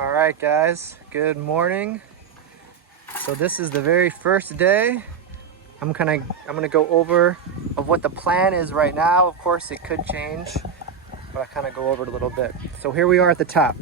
All right, guys, good morning. So this is the very first day. I'm gonna go over of what the plan is right now. Of course, it could change, but I kind of go over it a little bit. So here we are at the top.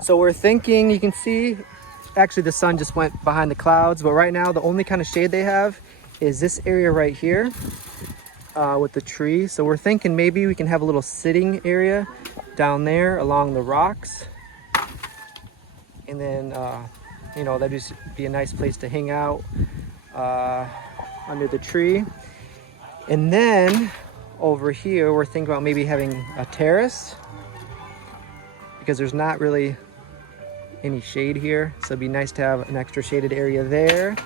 So we're thinking, you can see, actually the sun just went behind the clouds, but right now the only kind of shade they have is this area right here with the tree. So we're thinking maybe we can have a little sitting area down there along the rocks. And then, you know, that'd just be a nice place to hang out under the tree. And then over here, we're thinking about maybe having a terrace because there's not really any shade here. So it'd be nice to have an extra shaded area there.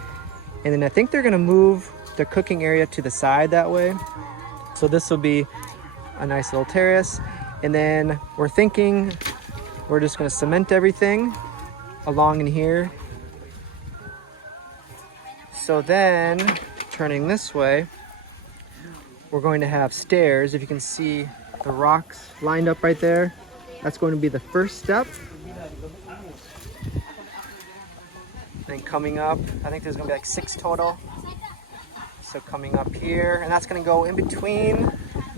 And then I think they're gonna move the cooking area to the side that way. So this will be a nice little terrace. And then we're thinking we're just gonna cement everything along in here. So then, turning this way, we're going to have stairs. If you can see the rocks lined up right there, that's going to be the first step. Then coming up, I think there's gonna be like 6 total. So coming up here, and that's gonna go in between.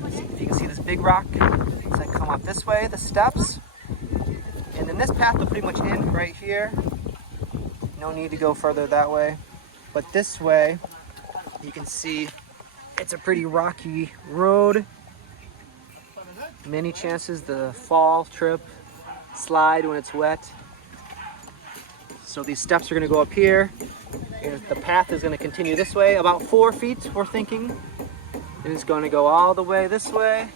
If you can see this big rock, it's gonna come up this way, the steps. And then this path will pretty much end right here. No need to go further that way. But this way, you can see it's a pretty rocky road. Many chances to fall, trip, slide when it's wet. So these steps are gonna go up here. And the path is gonna continue this way, about 4 feet, we're thinking. And it's gonna go all the way this way.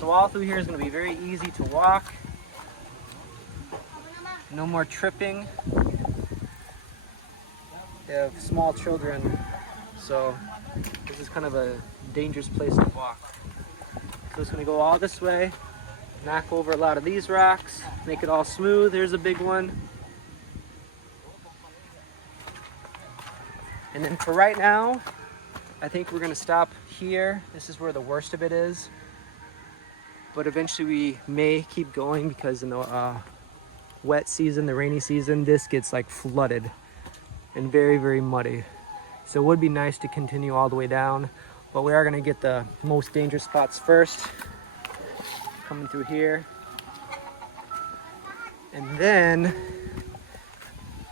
So all through here is gonna be very easy to walk. No more tripping. They have small children, so this is kind of a dangerous place to walk. So it's gonna go all this way, knock over a lot of these rocks, make it all smooth. Here's a big one. And then for right now, I think we're gonna stop here. This is where the worst of it is. But eventually we may keep going because in the wet season, the rainy season, this gets like flooded and very, very muddy. So it would be nice to continue all the way down, but we are gonna get the most dangerous spots first. Coming through here. And then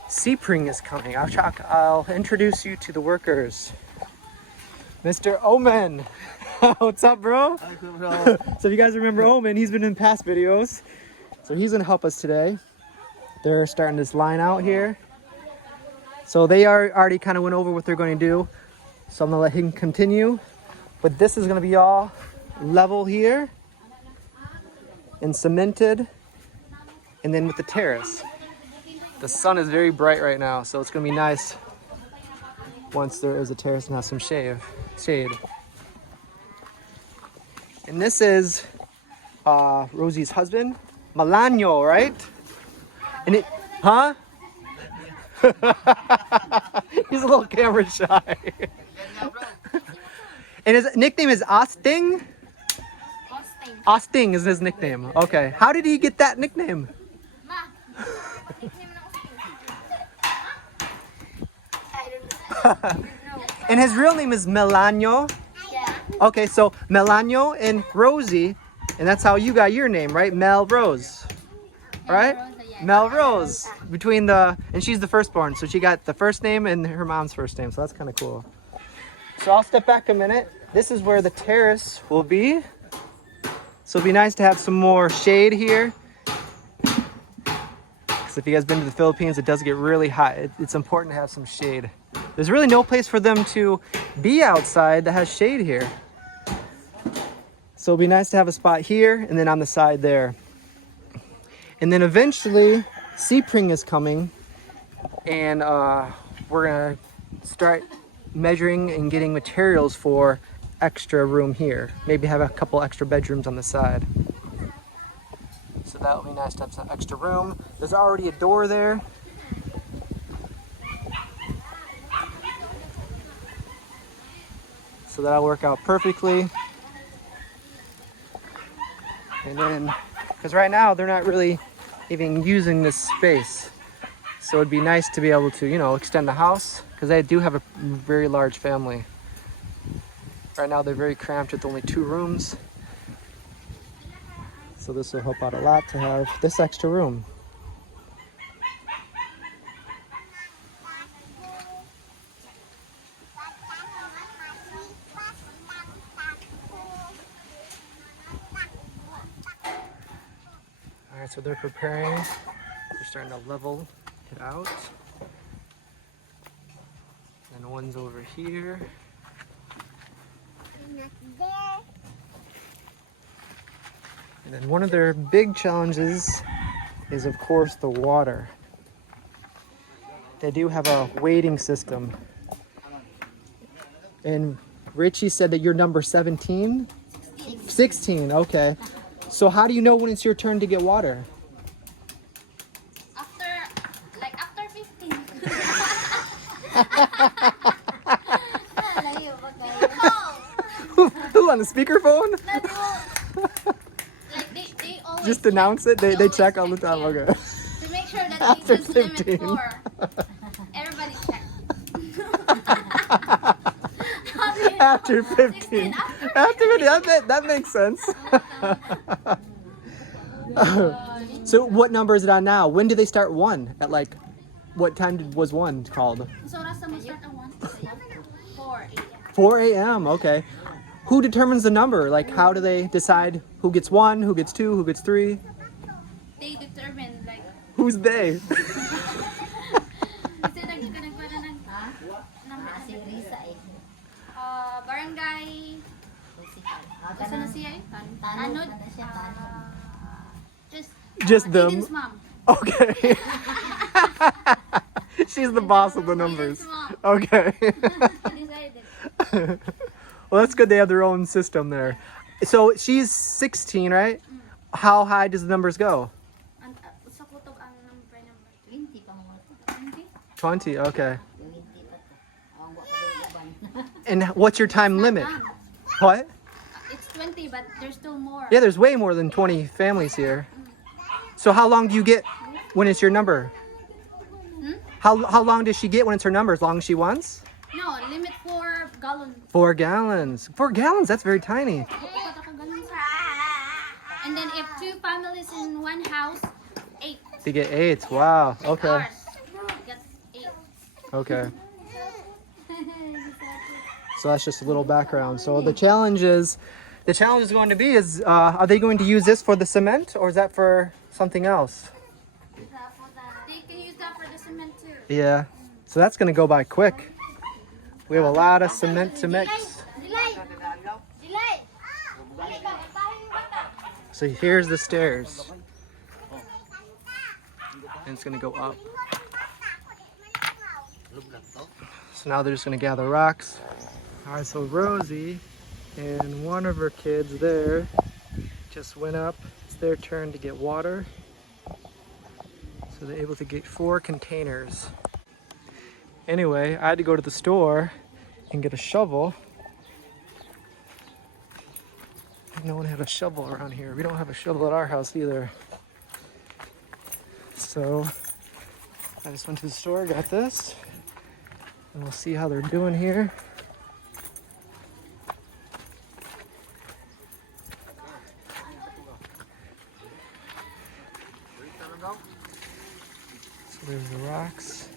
Seapring is coming. I'll introduce you to the workers. Mr. Omen. What's up, bro? So if you guys remember Omen, he's been in past videos. So he's gonna help us today. They're starting this line out here. So they already kind of went over what they're going to do. So I'm gonna let him continue. But this is gonna be all level here and cemented. And then with the terrace. The sun is very bright right now, so it's gonna be nice once there is a terrace and has some shade. And this is Rosie's husband, Milagro, right? And it, huh? He's a little camera shy. And his nickname is Austin? Austin is his nickname. Okay. How did he get that nickname? And his real name is Milagro? Yeah. Okay, so Milagro and Rosie, and that's how you got your name, right? Melrose. Right? Melrose. And she's the firstborn, so she got the first name and her mom's first name, so that's kind of cool. So I'll step back a minute. This is where the terrace will be. So it'd be nice to have some more shade here. Because if you guys been to the Philippines, it does get really hot. It's important to have some shade. There's really no place for them to be outside that has shade here. So it'd be nice to have a spot here and then on the side there. And then eventually, Seapring is coming, and we're gonna start measuring and getting materials for extra room here. Maybe have a couple extra bedrooms on the side. So that would be nice to have some extra room. There's already a door there. So that'll work out perfectly. And then, because right now they're not really even using this space. So it'd be nice to be able to, you know, extend the house because they do have a very large family. Right now they're very cramped with only 2 rooms. So this will help out a lot to have this extra room. All right, so they're preparing. They're starting to level it out. And one's over here. And then one of their big challenges is, of course, the water. They do have a weighting system. And Richie said that you're number 17? 16, okay. So how do you know when it's your turn to get water? After 15. Who on the speakerphone? They always Just announce it? They check all the time, yeah. okay. To make sure that After they just limit 15. 4. Everybody check. After 15. After 15, that makes sense. So what number is it on now? When did they start 1? At like, what time was 1 called? So that's the start at 1. 4 a.m. 4 a.m. Okay. Who determines the number? Like, how do they decide who gets 1, who gets 2, who gets 3? They determine like. Who's they? Barangay. Gusto na siya eh? Ano? Just them. Aiden's mom. Okay. She's the boss of the numbers. Aiden's mom. Okay. He decided. Well, that's good. They have their own system there. So she's 16, right? How high does the numbers go? Sa kutob ang number. 20 pa mo. 20, okay. 20 pa to. And what's your time limit? What? It's 20, but there's still more. Yeah, there's way more than 20 families here. So how long do you get when it's your number? How long does she get when it's her number? As long as she wants? No, limit 4 gallons. 4 gallons. 4 gallons, that's very tiny. And then if 2 families in one house, 8. You get 8. Wow. 8 Okay. hours. That's 8. Okay. So that's just a little background. So the challenge is going to be is are they going to use this for the cement or is that for something else? They can use that for the cement too. Yeah. So that's going to go by quick. We have a lot of cement to mix. So here's the stairs. And it's going to go up. So now they're just going to gather rocks. All right, so Rosie and one of her kids there just went up. It's their turn to get water. So they're able to get 4 containers. Anyway, I had to go to the store and get a shovel. No one had a shovel around here. We don't have a shovel at our house either. So I just went to the store, got this, and we'll see how they're doing here. So there's the rocks.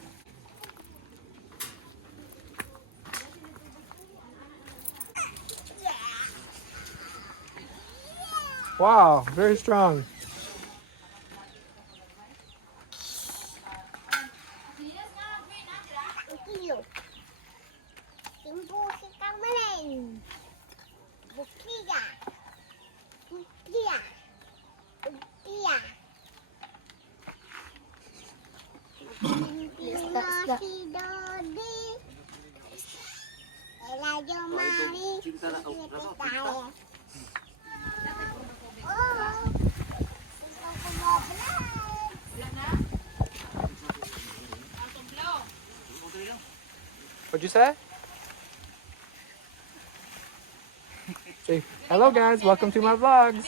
Wow, very strong. What'd you say? Say, hello guys, welcome to my vlogs.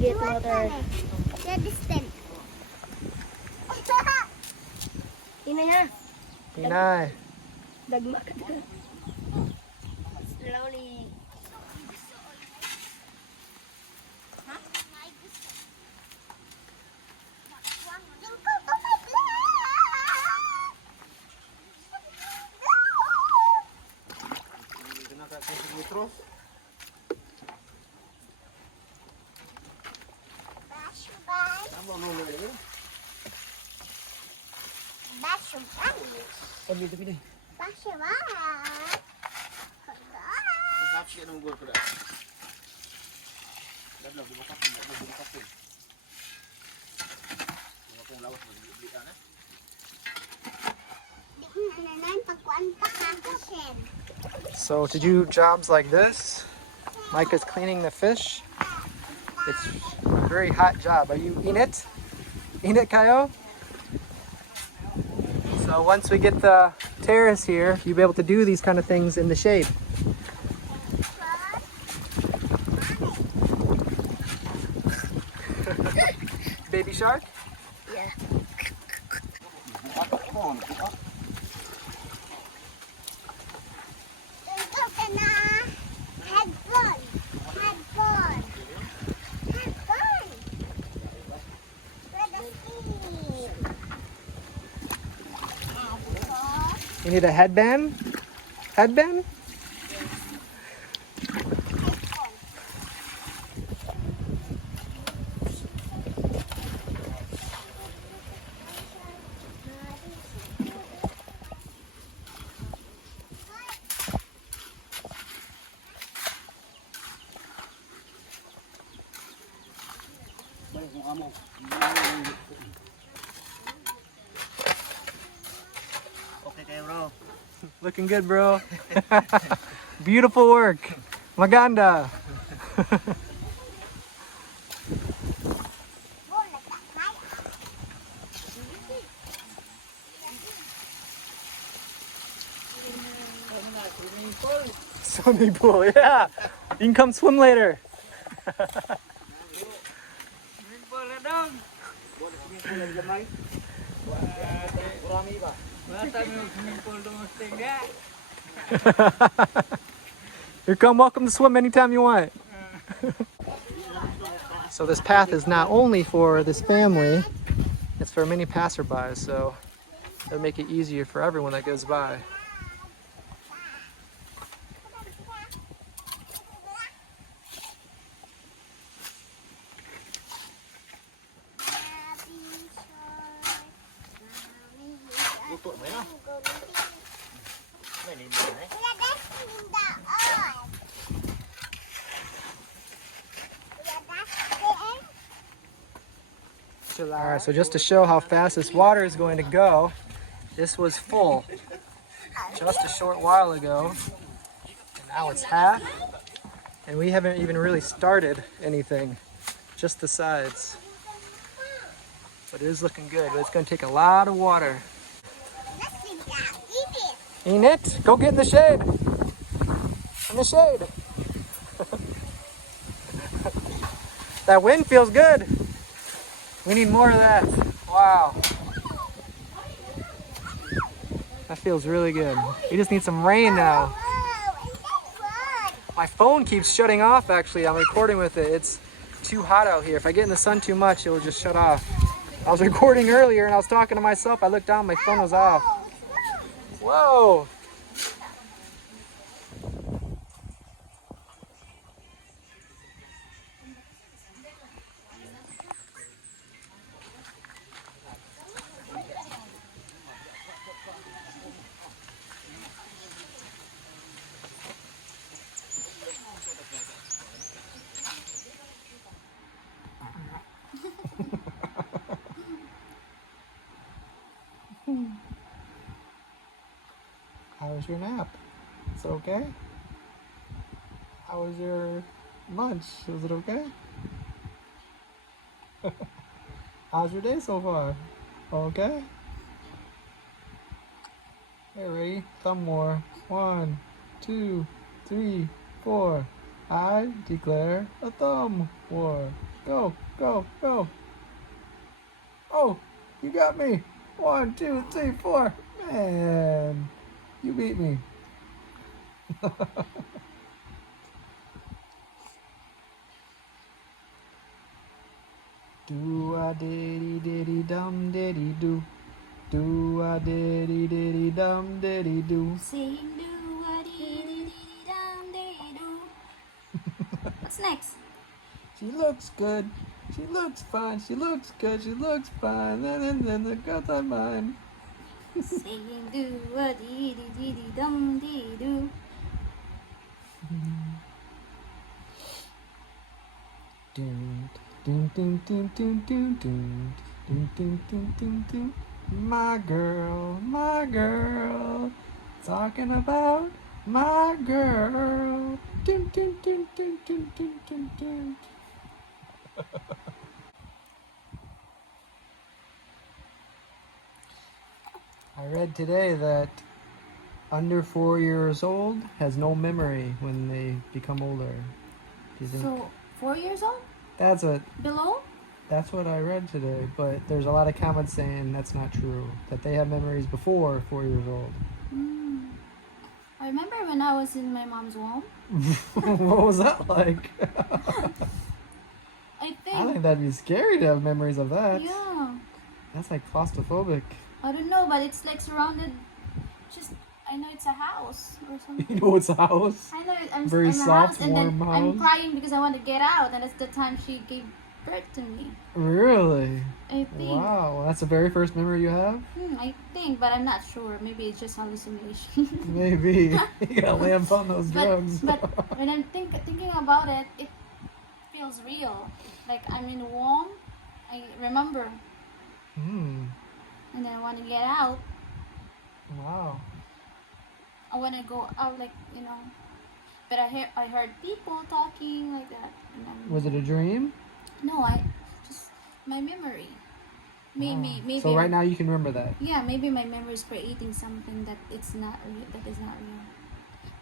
Get water. Yeah, distant. Ina ya. Inay. Dagma ka na. Slowly. So to do jobs like this, Micah's cleaning the fish. It's a very hot job. Are you Init? Init Kayo? So once we get the terrace here, you'll be able to do these kind of things in the shade. Baby shark? Yeah. You need a headband? Headband? Looking good, bro. Beautiful work. Maganda. Swimming pool, yeah. You can come swim later. You're welcome to swim anytime you want. So this path is not only for this family, it's for many passerbys, so it'll make it easier for everyone that goes by. Alright, so just to show how fast this water is going to go, this was full just a short while ago, and now it's half, and we haven't even really started anything, just the sides. But it is looking good, but it's going to take a lot of water. Ain't it? Go get in the shade. In the shade. That wind feels good. We need more of that. Wow. That feels really good. We just need some rain now. My phone keeps shutting off actually. I'm recording with it. It's too hot out here. If I get in the sun too much, it will just shut off. I was recording earlier and I was talking to myself. I looked down, my phone was off. Whoa. How was your nap? Is it okay? How was your lunch? Was it okay? How's your day so far? Okay? Hey, ready? Thumb war. 1, 2, 3, 4. I declare a thumb war. Go, go, go. Oh, you got me. 1, 2, 3, 4. Man, you beat me. Do a diddy diddy dum diddy do. Do a diddy diddy dum diddy do. Sing do a dee dee dee dum dee do. What's next? She looks good. She looks fine. She looks good. She looks fine. And then the guts are mine. Sing do a dee dee dee dee dum dee do. Dun, dun, dun, dun, dun, dun, dun, dun, dun, dun, dun, dun. My girl, talking about my girl. Dun, dun, dun, dun, dun, dun, dun, dun. I read today that under 4 years old has no memory when they become older. Do you think So 4 years old? that's what Below? that's what I read today? But there's a lot of comments saying that's not true. That they have memories before 4 years old. I remember when I was in my mom's womb. What was that like? I I think. think that'd be scary to have memories of that. Yeah. That's like claustrophobic. I don't know, but it's like surrounded. Just I know it's a house or something. You know, it's a house. I know I'm Very in a soft, house, and then warm I'm house. crying because I want to get out, and that's the time she gave birth to me. Really? I think. Wow. Well, that's the very first memory you have? I think, but I'm not sure. Maybe it's just hallucination. Maybe. You gotta lay up on those drugs. but when I'm thinking about it, it feels real. Like I'm in the womb. I remember, Hmm. and then I want to get out. Wow. I want to go out, like But I heard people talking like that, and then, Was it a dream? no, I just my memory. Maybe. So right now you can remember that. Yeah, maybe my memory is creating something that it's not real. That is not real.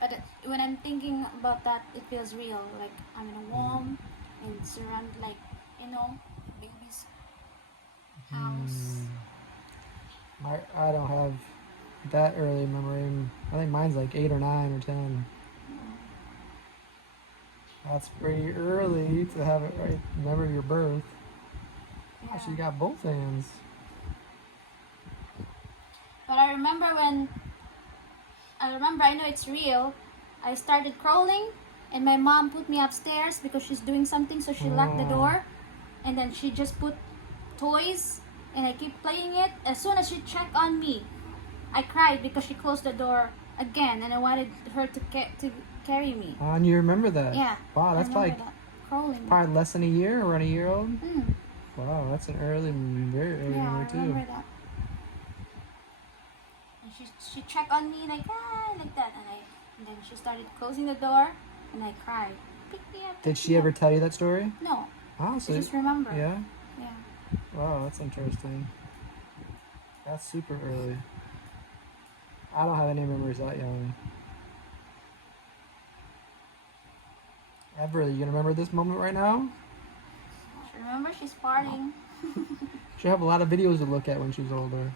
But when I'm thinking about that, it feels real. Like I'm in a womb and surrounded, like baby's house. I don't have that early memory. I think mine's like 8 or 9 or 10. That's pretty early to have it right. Remember your birth. Yeah. Gosh, you got both hands. But I remember I know it's real. I started crawling, and my mom put me upstairs because she's doing something, so she locked the door, and then she just put toys, and I keep playing it. As soon as she checked on me, I cried because she closed the door again, and I wanted her to carry me. Oh, and you remember that? Yeah. Wow, that's I like remember that. Crawling. probably less than a year or 1 year old. Mm. Wow, that's an very early Yeah, I memory too. remember that. And she checked on me like that, and then she started closing the door, and I cried. Pick me up. Did she ever tell you that story? No. Oh, I so just remember. yeah. Yeah. Wow, that's interesting. That's super early. I don't have any memories that young. Ever, you gonna remember this moment right now? Remember, she's farting. She'll have a lot of videos to look at when she's older.